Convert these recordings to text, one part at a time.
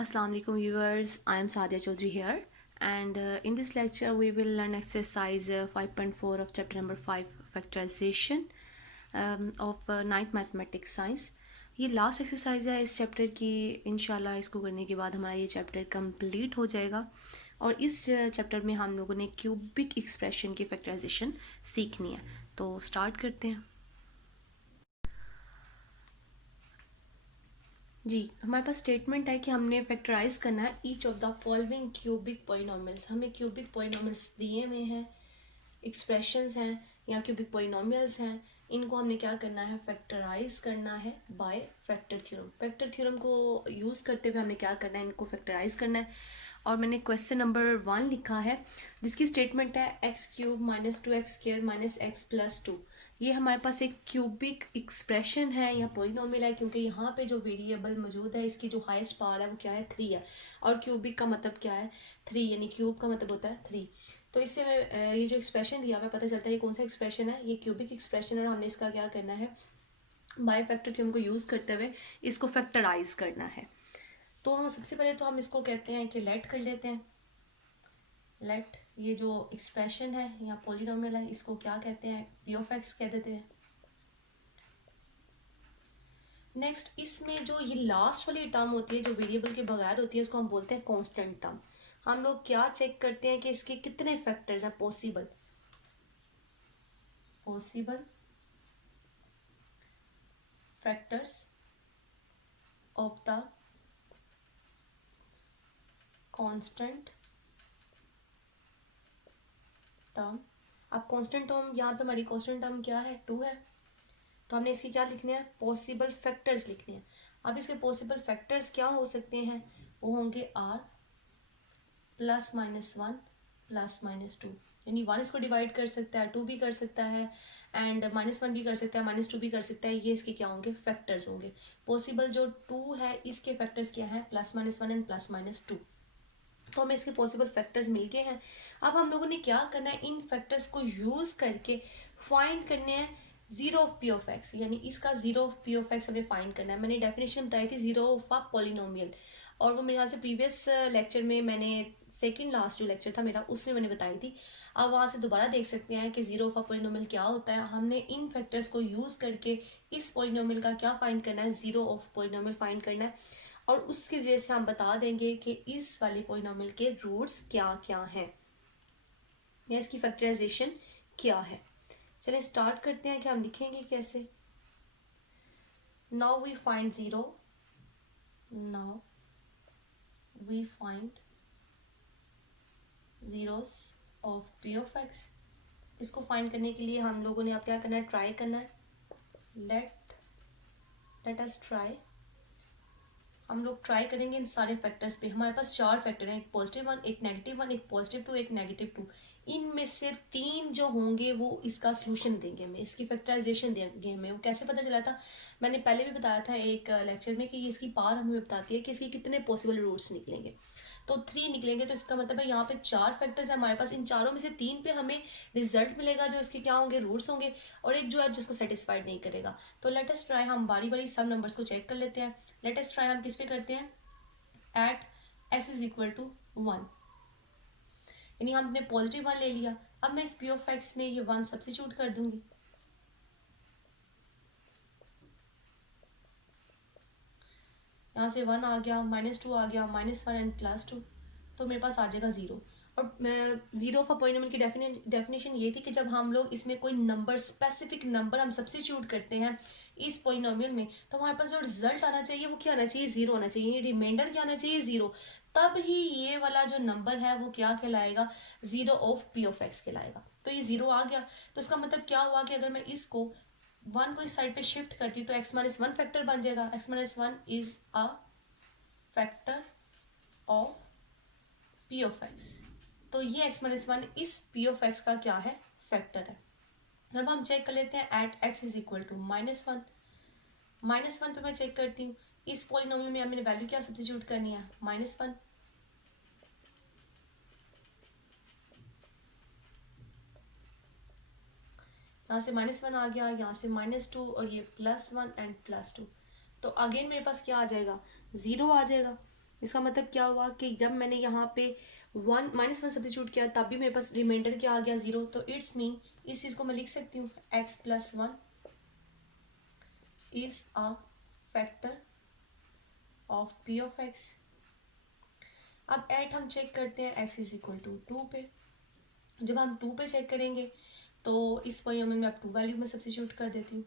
Assalamu alaikum viewers, I am Sadia Chaudhary here, and in this lecture we will learn exercise 5.4 of chapter number 5 factorization of ninth mathematics science. ये last exercise है इस chapter की. इंशाल्लाह इसको करने के बाद हमारा ये चैप्टर कंप्लीट हो जाएगा और इस चैप्टर में हम लोगों ने क्यूबिक एक्सप्रेशन की फैक्टराइजेशन सीखनी है. तो स्टार्ट करते हैं. जी, हमारे पास स्टेटमेंट है कि हमने फैक्टराइज करना है each of the following cubic polynomials. हमें क्यूबिक पॉलिनोमियल्स दिए हुए हैं, एक्सप्रेशंस हैं या क्यूबिक पॉलिनोमियल्स हैं. इनको हमने क्या करना है, फैक्टराइज करना है by factor theorem. Factor theorem को यूज़ करते हुए हमने क्या करना है, इनको फैक्टराइज करना है. और मैंने क्वेश्चन नंबर 1 लिखा है जिसकी स्टेटमेंट है x cube minus 2x square minus x plus 2. ये हमारे पास एक क्यूबिक एक्सप्रेशन है या पॉलिनोमियल है क्योंकि यहाँ पे जो वेरिएबल मौजूद है इसकी जो हाईएस्ट पावर है वो क्या है, 3 है. और क्यूबिक का मतलब क्या है, 3, यानी क्यूब का मतलब होता है 3. तो इससे मैं ये जो एक्सप्रेशन दिया हुआ है पता चलता है ये कौन सा एक्सप्रेशन है, ये क्यूबिक एक्सप्रेशन है. और हमने इसका क्या करना है, बाय फैक्टर थ्योरम को यूज़ करते हुए इसको फैक्टराइज करना है. तो हम सबसे पहले तो हम इसको कहते हैं कि लेट कर लेते हैं. लेट, ये जो एक्सप्रेशन है या पॉलिनोमियल है इसको क्या कहते हैं, पी ऑफ एक्स कह देते हैं. नेक्स्ट, इसमें जो ये लास्ट वाली टर्म होती है जो वेरिएबल के बगैर होती है उसको हम बोलते हैं कांस्टेंट टर्म. हम लोग क्या चेक करते हैं कि इसके कितने फैक्टर्स हैं possible factors of the constant term. अब कांस्टेंट टर्म यहाँ पे हमारी कांस्टेंट टर्म क्या है, 2 है. तो हमने इसकी क्या लिखने हैं, पॉसिबल फैक्टर्स लिखने हैं. अब इसके पॉसिबल फैक्टर्स क्या हो सकते हैं, वो होंगे r plus minus 1 plus minus 2. यानी 1 इसको डिवाइड कर सकता है, 2 भी कर सकता है, एंड -1 भी कर सकता है, -2 भी कर सकता है. ये इसके क्या होंगे, फैक्टर्स होंगे. पॉसिबल जो 2 है इसके फैक्टर्स क्या है, +-1 एंड +-2. तो हमें इसके पॉसिबल फैक्टर्स मिल गए हैं. अब हम लोगों ने क्या करना है, इन फैक्टर्स को यूज करके फाइंड करने हैं zero of P of x. यानी इसका zero of P of x हमें फाइंड करना है. मैंने डेफिनेशन बताई थी जीरो ऑफ अ पॉलिनोमियल, और वो मेरे ख्याल से प्रीवियस लेक्चर में मैंने सेकंड लास्ट जो लेक्चर था मेरा उसमें मैंने बताई थी. अब वहाँ से दोबारा देख सकते हैं कि जीरो ऑफ अ पॉलिनोमियल क्या होता है. हमने इन फैक्टर्स को यूज करके इस पॉलिनोमियल का क्या फाइंड करना है, जीरो ऑफ पॉलिनोमियल फाइंड करना है. और उसके वजह से हम बता देंगे कि इस वाले पॉलिनोमियल के रूट्स क्या क्या हैं या इसकी फैक्टराइजेशन क्या है. चलिए स्टार्ट करते हैं कि हम लिखेंगे कैसे. Now we find zeros of P of x. इसको फाइंड करने के लिए हम लोगों ने अब क्या करना है, ट्राई करना है. Let us try. हम लोग ट्राई करेंगे इन सारे फैक्टर्स पे. हमारे पास 4 फैक्टर हैं, एक पॉजिटिव 1, एक नेगेटिव 1, एक पॉजिटिव 2, एक नेगेटिव 2. इनमें से 3 जो होंगे वो इसका सोल्यूशन देंगे हमें, इसकी फैक्टराइजेशन देंगे हमें. वो कैसे पता चला था, मैंने पहले भी बताया था एक लेक्चर में कि ये इसकी पावर हमें बताती है कि इसके कितने पॉसिबल रूट्स निकलेंगे. तो 3 निकलेंगे. तो इसका मतलब है यहाँ पे 4 फैक्टर्स है हमारे पास. इन चारों में से 3 पे हमें रिजल्ट मिलेगा जो इसके क्या होंगे, रूट्स होंगे, और एक जो है जिसको सेटिस्फाइड नहीं करेगा. तो लेट अस ट्राई, हम बारी बारी सब नंबर्स को चेक कर लेते हैं. लेट अस ट्राई हम किस पे करते हैं, at x is equal to 1. यानी हमने पॉजिटिव 1 ले लिया. अब मैं इस पी ऑफ एक्स में ये 1 सब्स्टिट्यूट कर दूंगी. यहाँ से 1 आ गया, -2 आ गया, -1 एंड +2. तो मेरे पास आ जाएगा 0. और जीरो ऑफ अ पॉलिनोमियल की डेफिनेशन ये थी कि जब हम लोग इसमें कोई नंबर, स्पेसिफिक नंबर हम सब्स्टिट्यूट करते हैं इस पॉलिनोमियल में, तो हमारे पास जो रिजल्ट आना चाहिए वो क्या आना चाहिए, 0 आना चाहिए. रिमाइंडर क्या आना चाहिए, 0. तब ही ये वाला जो नंबर है वो क्या कहलाएगा, zero of P of x कहलाएगा. तो ये 0 आ गया. तो इसका मतलब क्या हुआ कि अगर मैं इसको 1 को इस साइड पे शिफ्ट करती हूँ तो x-1 फैक्टर बन जाएगा. x-1 is a factor of P of x. तो ये x-1 इस पी ऑफ एक्स का क्या है, फैक्टर है. अब हम चेक कर लेते हैं at x is equal to -1. -1 पे मैं चेक करती हूँ इस पॉलिनोमियल में मैंने वैल्यू क्या सब्स्टिट्यूट करनी है, -1. यहाँ से -1 आ गया, यहाँ से -2, और ये +1 एंड +2. तो अगेन मेरे पास क्या आ जाएगा, 0 आ जाएगा. इसका मतलब क्या हुआ कि जब मैंने यहाँ पे -1 सब्सिट्यूट किया तब भी मेरे पास रिमाइंडर क्या आ गया 0। तो इट्स मीन इस चीज़ को मैं लिख सकती हूँ x+1 is a factor of p of x। अब एट हम चेक करते हैं x इज इक्वल टू 2 पे। जब हम 2 पे चेक करेंगे तो इस पॉलिनोमियल में अब 2 वैल्यू में सब्सिट्यूट कर देती हूँ।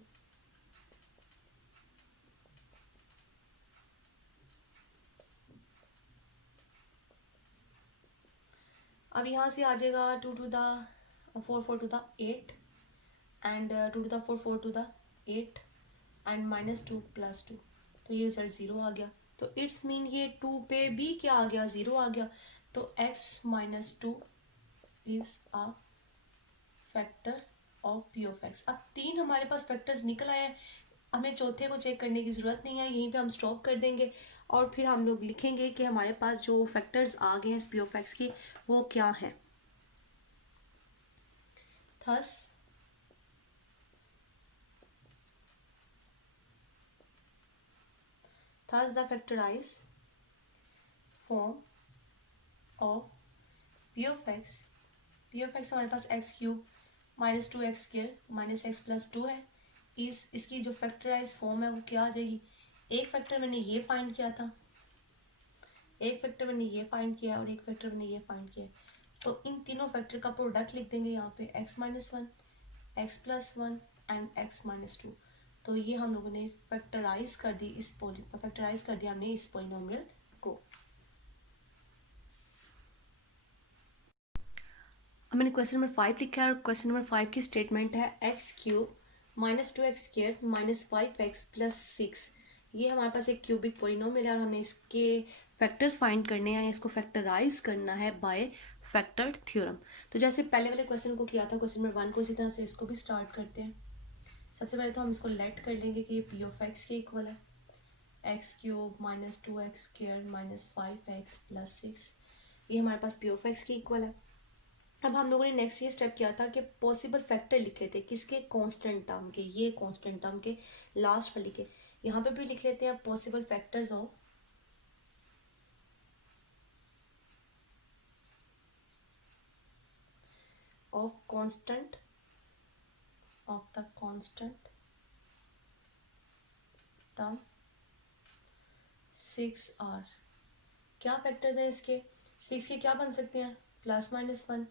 अब यहाँ से आ जाएगा 2 to the 4 to the 8 and 2 to the 4 to the 8 and -2 + 2। तो ये रिजल्ट 0 आ गया। तो इट्स मीन ये 2 पे भी क्या आ गया 0 आ गया। तो x-2 is a factor of p of x। अब 3 हमारे पास फैक्टर्स निकल आए हैं, हमें चौथे को चेक करने की ज़रूरत नहीं है, यहीं पे हम स्टॉप कर देंगे और फिर हम लोग लिखेंगे कि हमारे पास जो फैक्टर्स आ गए हैं p ऑफ x के वो क्या हैं। Thus the factorized form of p of x हमारे पास x³ -2x² -x+2 है। इसकी जो फैक्टराइज फॉर्म है वो क्या आ जाएगी। एक फैक्टर मैंने ये फाइंड किया था, एक फैक्टर मैंने ये फाइंड किया और एक फैक्टर मैंने ये फाइंड किया। तो इन तीनों फैक्टर का प्रोडक्ट लिख देंगे यहाँ पे x-1 x+1 एंड x-2। तो ये हम लोगों ने फैक्टराइज कर दिया हमने इस पॉलिनोमियल को। अब मैंने क्वेश्चन नंबर 5 लिखा है और क्वेश्चन नंबर 5 की स्टेटमेंट है x³ -2x² -5x + 6। ये हमारे पास एक क्यूबिक पॉलिनोमियल है और हमें इसके फैक्टर्स फाइंड करने हैं, इसको फैक्टराइज करना है बाय फैक्टर थ्योरम। तो जैसे पहले वाले क्वेश्चन को किया था, क्वेश्चन नंबर 1 को, इसी तरह से इसको भी स्टार्ट करते हैं। सबसे पहले तो हम इसको लेट कर लेंगे कि ये p ऑफ x के इक्वल है। x³ -2x² -5x + 6 ये हमारे पास p ऑफ x के इक्वल है। अब हम लोगों ने नेक्स्ट ये स्टेप किया था कि पॉसिबल फैक्टर लिखे थे किसके, कांस्टेंट टर्म के। ये कांस्टेंट टर्म के लास्ट वाली के यहाँ पे भी लिख लेते हैं possible factors of constant of the constant term 6R। क्या फैक्टर्स हैं इसके, 6 के क्या बन सकते हैं, +-1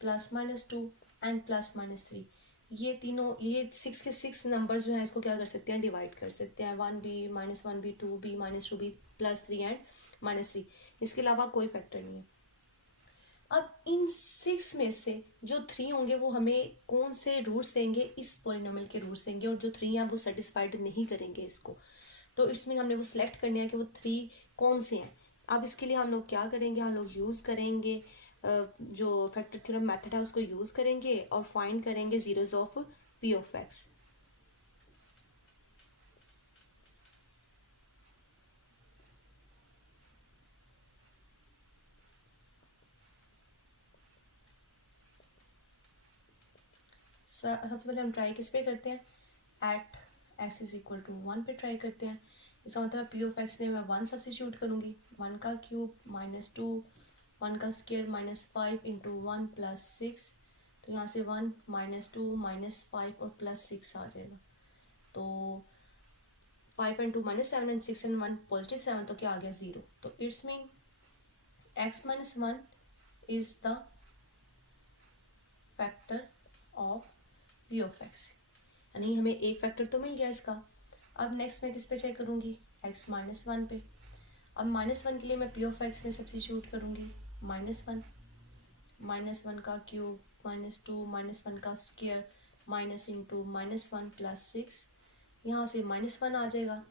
+-2 एंड +-3। ये तीनों, ये 6 के 6 नंबर्स जो हैं इसको क्या कर सकते हैं, डिवाइड कर सकते हैं। 1b -1b 2b -2b +3 and -3। इसके अलावा कोई फैक्टर नहीं है। अब इन 6 में से जो 3 होंगे वो हमें कौन से रूट्स देंगे, इस पॉलिनोमियल के रूट्स देंगे, और जो 3 हैं वो सेटिस्फाइड नहीं करेंगे इसको। तो इट्स मीन हमने वो सिलेक्ट करने हैं कि वो 3 कौन से हैं। अब इसके लिए हम लोग क्या करेंगे, हम लोग यूज़ करेंगे जो फैक्टर थ्योरम मेथड है उसको यूज़ करेंगे और फाइंड करेंगे zeros of p of x। सबसे पहले हम ट्राई किस पे करते हैं, at x is equal to 1 पे ट्राई करते हैं। इसका मतलब p ऑफ x में मैं 1 सब्सिट्यूट करूँगी, 1 का क्यूब -2 1 का स्क्वायर -5 इंटू 1 + 6। तो यहाँ से 1 -2 -5 और +6 आ जाएगा। तो 5 एंड 2 -7 एंड 6 एंड 1 +7, तो क्या आ गया 0। तो it's mean x-1 is the factor of p of x। यानी हमें एक फैक्टर तो मिल गया इसका। अब नेक्स्ट मैं किस पे चेक करूँगी, x-1 पे। अब -1 के लिए मैं p ऑफ x में सब्सिट्यूट करूँगी, -1 का क्यूब -2 -1 का स्क्वायर -1 + 6। यहाँ से -1 आ जाएगा,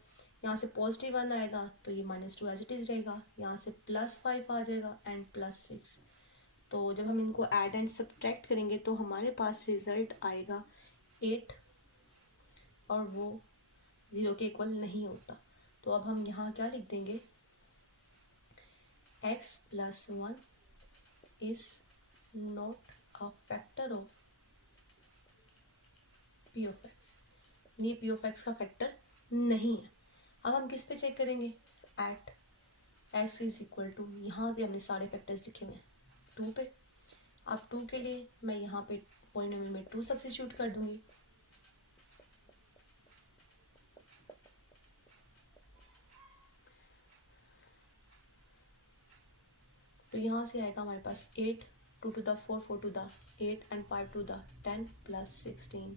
यहाँ से +1 आएगा तो ये -2 एज इट इज़ रहेगा, यहाँ से +5 आ जाएगा एंड +6। तो जब हम इनको ऐड एंड सब्ट्रैक्ट करेंगे तो हमारे पास रिजल्ट आएगा 8 और वो 0 के इक्वल नहीं होता। तो अब हम यहाँ क्या लिख देंगे, x+1 is not a factor of p of x। ये p ऑफ x का फैक्टर नहीं है। अब हम किस पे चेक करेंगे, at x is equal to, यहाँ पे हमने सारे फैक्टर्स लिखे हुए हैं 2 पे। अब 2 के लिए मैं यहाँ पे पॉलिनोमियल में 2 सब्स्टिट्यूट कर दूंगी, तो यहाँ से आएगा हमारे पास 8, 2 to the 4, 4 to the 8 and 5 to the 10 plus 16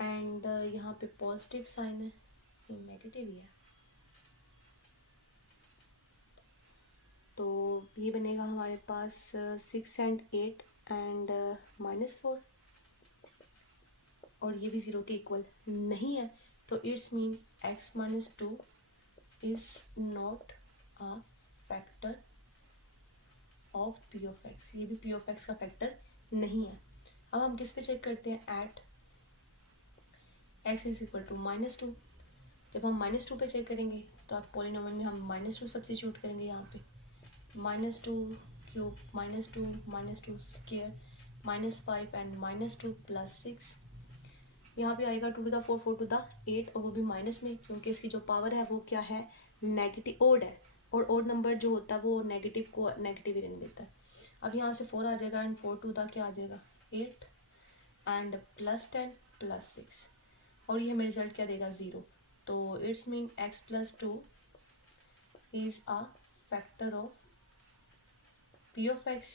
and यहाँ पे पॉजिटिव साइन है, ये नेगेटिव ही है, तो ये बनेगा हमारे पास 6 एंड 8 एंड -4, और ये भी 0 के इक्वल नहीं है, तो it's mean x minus 2 is not a factor of p of x, ये भी p ऑफ x का फैक्टर नहीं है। अब हम किस पे चेक करते हैं, at x is equal to -2। जब हम -2 पे चेक करेंगे तो आप पॉलिनोमियल में हम -2 सब्स्टिट्यूट करेंगे, यहाँ पे -2 क्यूब -2 स्क्वायर -5 एंड -2 प्लस 6, यहाँ पे आएगा 2 टू द 4, 4 टू द 8, और वो भी माइनस में, क्योंकि इसकी जो पावर है वो क्या है, नेगेटिव ओड है, और ओड नंबर जो होता है वो नेगेटिव को नेगेटिव ही रहने देता है। अब यहाँ से 4 आ जाएगा एंड 4 टू द क्या आ जाएगा 8 एंड प्लस 10 प्लस 6, और ये हमें रिजल्ट क्या देगा 0, तो it's mean x plus 2 is a factor of p of x,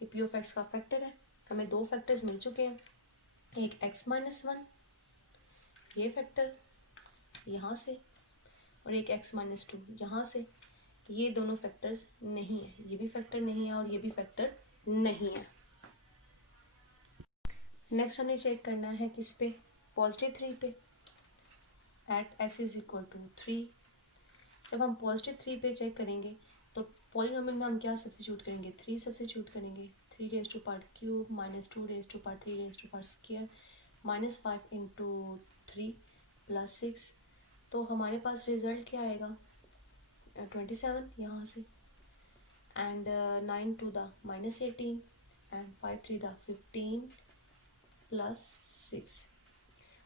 ये p ऑफ x का फैक्टर है। हमें 2 फैक्टर्स मिल चुके हैं, एक x माइनस 1 ये फैक्टर यहाँ से, और एक x माइनस 2 यहाँ से, ये दोनों फैक्टर्स नहीं है, ये भी फैक्टर नहीं है और ये भी फैक्टर नहीं है। नेक्स्ट हमें चेक करना है किस पे, +3 पे, at x is equal to 3। जब हम +3 पे चेक करेंगे तो पॉलिनोमियल में हम क्या सब्स्टिट्यूट करेंगे, 3 सब्स्टिट्यूट करेंगे, 3 raise to power cube -2 raise to power 3 raise to power square -5 into 3 plus 6, तो हमारे पास रिजल्ट क्या आएगा 27 यहाँ से, and 9 to the -18 and 5 3 the 15 plus 6,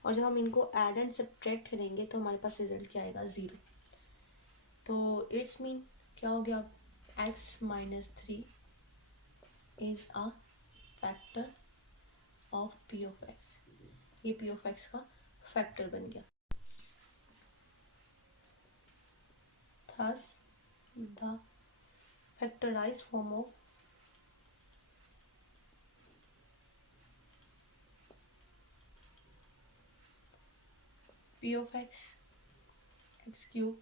और जब हम इनको ऐड एंड सब्ट्रैक्ट करेंगे तो हमारे पास रिजल्ट क्या आएगा 0, तो इट्स मीन क्या हो गया, x minus 3 is a factor of p of x, ये p ऑफ x का फैक्टर बन गया। Thus the factorized form of p of x, x cube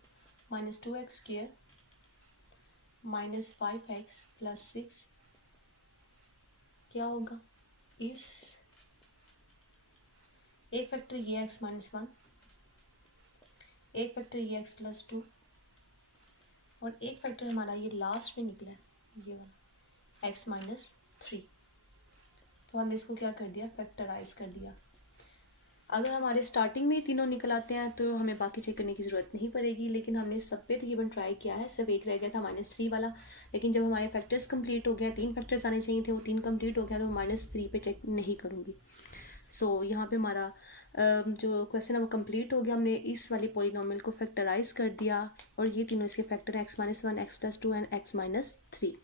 minus 2x square minus 5x plus 6 क्या होगा, इस एक फैक्टर ये x माइनस 1, एक फैक्टर ये x प्लस 2, और एक फैक्टर हमारा ये लास्ट में निकला है ये वाला x माइनस 3, तो हमने इसको क्या कर दिया, फैक्टराइज कर दिया। अगर हमारे स्टार्टिंग में ही तीनों निकल आते हैं तो हमें बाकी चेक करने की ज़रूरत नहीं पड़ेगी, लेकिन हमने सब पे तकरीबन ट्राई किया है, सिर्फ एक रह गया था -3 वाला, लेकिन जब हमारे फैक्टर्स कंप्लीट हो गया, 3 फैक्टर्स आने चाहिए थे, वो 3 कंप्लीट हो गया, तो -3 पे चेक नहीं करूँगी। सो यहाँ पे हमारा जो क्वेश्चन है वो कंप्लीट हो गया, हमने इस वाली पॉलिनोमियल को फैक्टराइज कर दिया, और ये तीनों इसके फैक्टर हैं x minus 1, x plus 2 and x minus 3।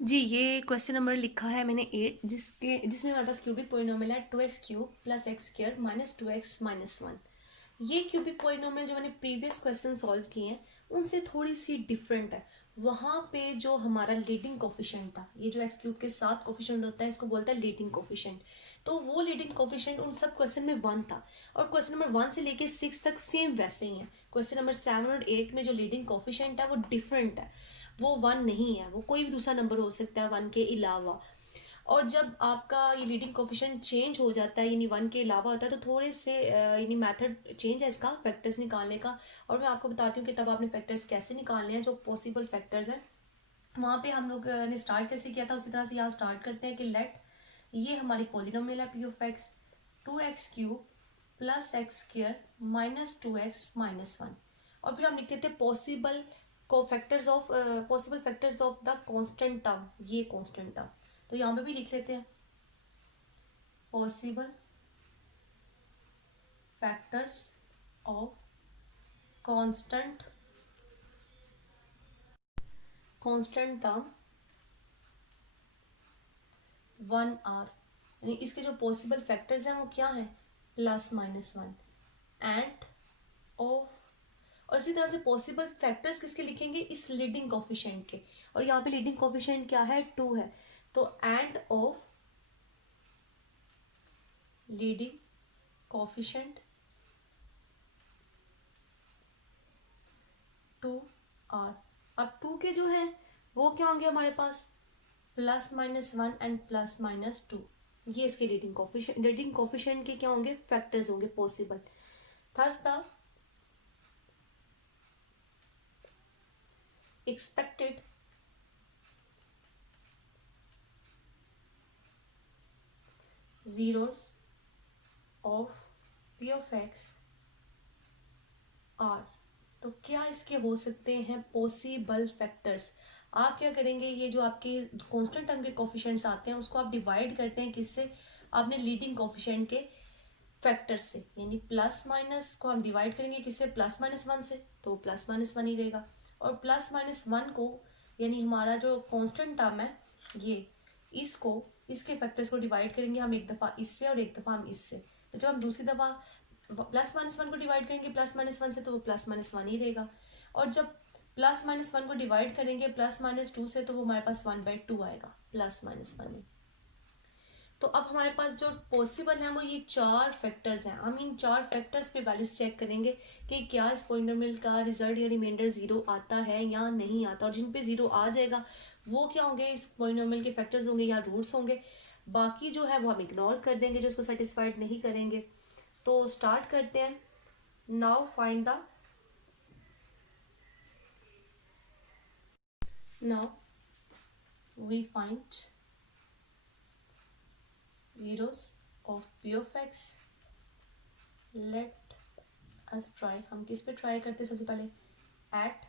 जी ये क्वेश्चन नंबर लिखा है मैंने 8, जिसमें हमारे पास क्यूबिक पॉलिनोमियल है 2x cube plus x square minus 2x minus 1। ये क्यूबिक पॉलिनोमियल जो मैंने प्रीवियस क्वेश्चन सॉल्व किए हैं उनसे थोड़ी सी डिफरेंट है। वहाँ पे जो हमारा लीडिंग कोफिशिएंट था, ये जो एक्स क्यूब के साथ कोफिशिएंट होता है इसको बोलता है लीडिंग कोफिशिएंट, तो वो लीडिंग कोफिशिएंट उन सब क्वेश्चन में 1 था, और क्वेश्चन नंबर 1 से लेके 6 तक सेम वैसे ही है। क्वेश्चन नंबर 7 और 8 में जो लीडिंग कोफिशिएंट है वो डिफरेंट है, वो 1 नहीं है, वो कोई भी दूसरा नंबर हो सकता है 1 के अलावा। और जब आपका ये लीडिंग कोफिशिएंट चेंज हो जाता है, यानी 1 के अलावा होता है, तो थोड़े से यानी मेथड चेंज है इसका फैक्टर्स निकालने का, और मैं आपको बताती हूँ कि तब आपने फैक्टर्स कैसे निकालने हैं जो पॉसिबल फैक्टर्स हैं। वहाँ पे हम लोग ने स्टार्ट कैसे किया था उसी तरह से यहाँ स्टार्ट करते हैं कि लेट ये हमारी पॉलिनोमियल है p of x 2x cube plus x square minus 2x minus 1, और फिर हम लिखते थे possible factors of the constant term, ये कांस्टेंट टर्म, तो यहाँ पे भी लिख लेते हैं possible factors of constant term 1 are, यानी इसके जो पॉसिबल फैक्टर्स हैं वो क्या है, +-1 एंड ऑफ, और इसी तरह से पॉसिबल फैक्टर्स किसके लिखेंगे, इस लीडिंग कोफिशिएंट के, और यहाँ पे लीडिंग कोफिशिएंट क्या है, 2 है, तो and of leading coefficient 2 are. अब 2 के जो है वो क्या होंगे हमारे पास, +-1 एंड +-2, ये इसके लीडिंग कोफिशिएंट के क्या होंगे, फैक्टर्स होंगे possible. Thus the expected zeros of p of x are, तो क्या इसके हो सकते हैं पॉसिबल फैक्टर्स। आप क्या करेंगे, ये जो आपके कांस्टेंट टर्म के कोफिशिएंट्स आते हैं उसको आप डिवाइड करते हैं किससे, आपने लीडिंग कोफिशिएंट के फैक्टर्स से, यानी प्लस माइनस को हम डिवाइड करेंगे किससे, +-1 से, तो +-1 ही रहेगा, और +-1 को यानी हमारा जो कांस्टेंट टर्म है ये, इसको इसके फैक्टर्स को डिवाइड करेंगे हम एक दफ़ा इससे और एक दफ़ा हम इससे, तो जब हम दूसरी दफ़ा +-1 को डिवाइड करेंगे +-1 से तो वो +-1 ही रहेगा, और जब +-1 को डिवाइड करेंगे +-2 से तो वो हमारे पास 1/2 आएगा +-1 में। तो अब हमारे पास जो पॉसिबल है वो ये 4 फैक्टर्स हैं, हम इन 4 फैक्टर्स पे वैल्यूज चेक करेंगे कि क्या इस पॉलिनोमियल का रिजल्ट या रिमाइंडर 0 आता है या नहीं आता, और जिन पे 0 आ जाएगा वो क्या होंगे, इस पॉलिनोमियल के फैक्टर्स होंगे या रूट्स होंगे, बाकी जो है वो हम इग्नोर कर देंगे जो इसको सेटिस्फाइड नहीं करेंगे। तो स्टार्ट करते हैं, now find the, now we find zeros of p of x, let us try, हम किस पे ट्राई करते हैं सबसे पहले, at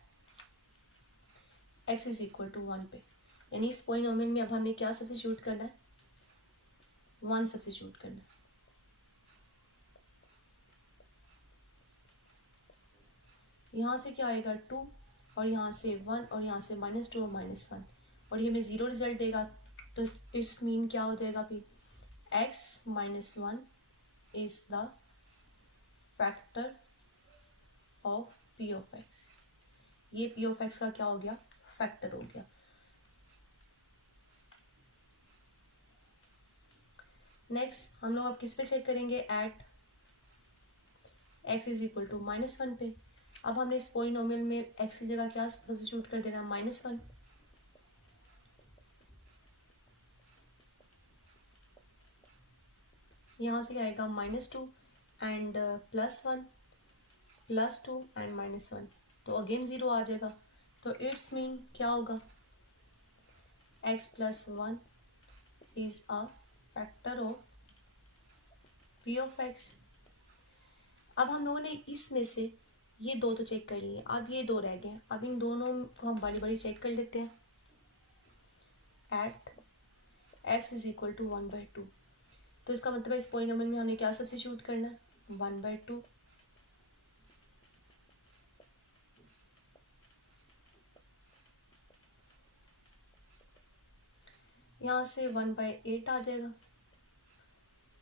x is equal to 1 पे, यानी इस पॉलिनोमियल में अब हमने क्या सब्स्टिट्यूट करना है, 1 सब्स्टिट्यूट करना है। यहाँ से क्या आएगा 2, और यहाँ से 1, और यहाँ से -2 और -1, और ये हमें 0 रिजल्ट देगा, तो इट्स मीन क्या हो जाएगा फिर, x-1 is the factor of p of x, ये p of x का क्या हो गया, फैक्टर हो गया। नेक्स्ट हम लोग अब किस पे चेक करेंगे, at x is equal to -1 पे। अब हमने इस पॉलिनोमियल में x की जगह क्या सब्स्टिट्यूट कर देना, -1, यहाँ से आएगा -2 एंड +1 +2 एंड -1, तो अगेन 0 आ जाएगा, तो इट्स मीन क्या होगा, x+1 is a factor of p of x। अब हम लोगों ने इसमें से ये दो तो चेक कर लिए, अब ये दो रह गए, अब इन दोनों को हम बड़ी बड़ी चेक कर लेते हैं, at x is equal to 1/2, तो इसका मतलब है इस पॉलिनोमियल में हमने क्या सब्स्टिट्यूट करना है, 1/2, यहाँ से 1/8 आ जाएगा,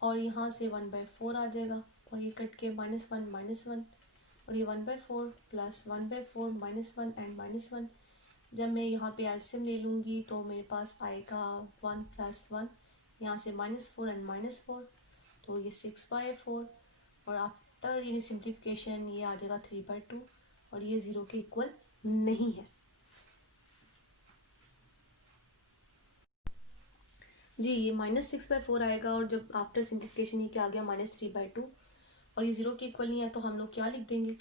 और यहाँ से 1/4 आ जाएगा, और ये कट के -1 और ये 1/4 + 1/4 -1 एंड -1, जब मैं यहाँ पे एलसीएम ले लूँगी तो मेरे पास आएगा 1 + 1, यहाँ से -4 एंड -4, तो ये 6/4, और आफ्टर यानी सिंप्लीफिकेशन ये आ जाएगा 3/2, और ये 0 के इक्वल नहीं है। जी ये -6/4 आएगा, और जब आफ्टर सिंप्लीफिकेशन ये क्या आ गया, -3/2, और ये 0 के इक्वल नहीं है, तो हम लोग क्या लिख देंगे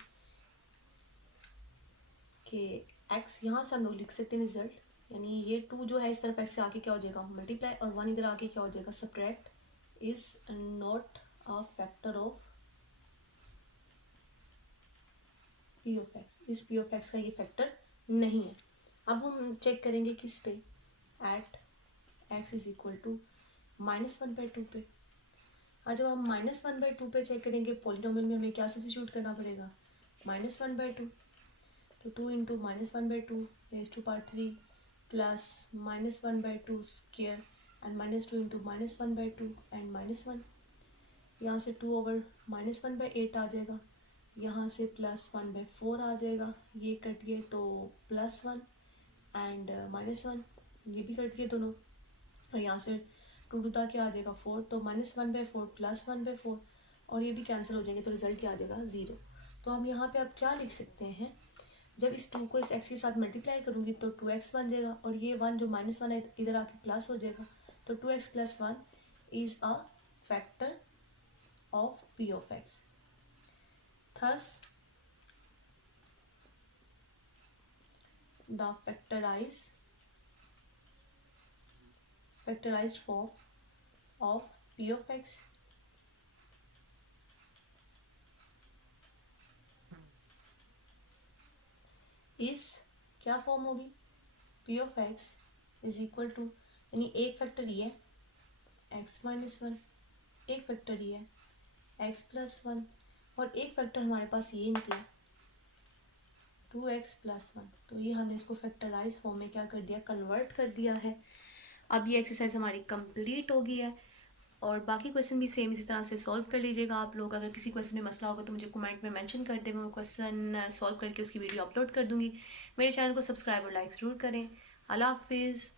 कि x, यहाँ से हम लोग लिख सकते हैं रिजल्ट, यानी ये 2 जो है इस तरफ x से आके क्या हो जाएगा, मल्टीप्लाई, और 1 इधर आके क्या हो जाएगा, subtract, is not a factor of p of x, इस p of x का ये फैक्टर नहीं है। अब हम चेक करेंगे किस पे, at x is equal to -1/2 पे, आज जब हम -1/2 पे चेक करेंगे पॉलिनोमियल में हमें क्या सब्स्टिट्यूट करना पड़ेगा, -1/2, तो 2 into -1/2 raise to power 3 plus -1/2 square and -2 into -1/2 and -1, यहाँ से 2 ओवर -1/8 आ जाएगा, यहाँ से +1/4 आ जाएगा, ये कट गए तो +1 एंड -1, ये भी कट गए दोनों, और यहाँ से 2 टू क्या आ जाएगा 4, तो -1/4 +1/4, और ये भी कैंसिल हो जाएंगे तो रिजल्ट क्या आ जाएगा 0। तो हम यहाँ पे अब क्या लिख सकते हैं, जब इस 2 को इस x के साथ मल्टीप्लाई करूँगी तो 2x बन जाएगा, और ये 1 जो -1 है इधर आके प्लस हो जाएगा, तो 2x + 1 is a factor of p of x। Thus the factorized form of p of x इस क्या फॉर्म होगी, p of x is equal to, यानी एक फैक्टर ये है x - 1, एक फैक्टर ये है x + 1, और एक फैक्टर हमारे पास ये निकला 2x + 1, तो ये हमने इसको फैक्टराइज फॉर्म में क्या कर दिया, कन्वर्ट कर दिया है। अब ये एक्सरसाइज हमारी कंप्लीट हो गई है, और बाकी क्वेश्चन भी सेम इसी तरह से सॉल्व कर लीजिएगा आप लोग। अगर किसी क्वेश्चन में मसला होगा तो मुझे कमेंट में मेंशन कर दें, मैं क्वेश्चन सॉल्व करके उसकी वीडियो अपलोड कर दूँगी। मेरे चैनल को सब्सक्राइब और लाइक ज़रूर करें। अल्लाह हाफिज़।